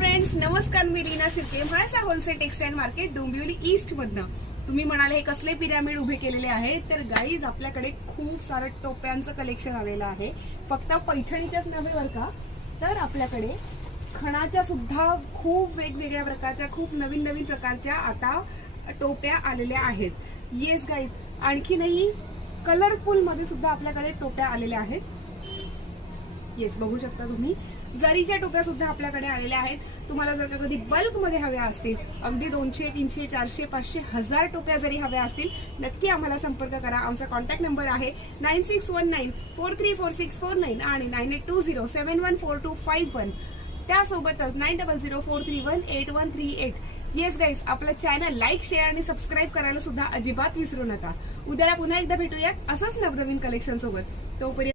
Friends, नमस्कार. मी Reena Shirke, Mhalsa wholesale textile market, Dombivli east मधनं. तुम्ही म्हणाले हे कसले पिरॅमिड उभे केलेले आहेत, तर गाईज आपल्याकडे खूप सारं टोप्यांचं कलेक्शन आलेलं आहे. फक्त पैठणीच्याच नव्हे बरं का, तर आपल्याकडे खणाच्या सुद्धा खूप वेगवेगळ्या प्रकारच्या, खूप नवीन नवीन प्रकारच्या आता टोप्या आलेल्या आहेत. येस गाईज, आणखीनही कलरफुल मध्ये सुद्धा आपल्याकडे टोप्या आलेल्या आहेत. येस, बघू शकता तुम्ही. जरीच्या टोप्या सुद्धा आपल्याकडे आलेल्या आहेत. तुम्हाला जर का कधी बल्क मध्ये हव्या असतील, अगदी 200, 300, 400, 500, 1000 टोप्या जरी हव्या असतील, नक्की आम्हाला संपर्क करा. आमचा कॉन्टॅक्ट नंबर आहे 9619434649 आणि 9820714251. त्यासोबतच 9004318138. येस गाईज, आपलं चॅनल लाईक, शेअर आणि सबस्क्राईब करायला सुद्धा अजिबात विसरू नका. उद्याला पुन्हा एकदा भेटूयात असंच नवनवीन कलेक्शन सोबत. तोपर्यंत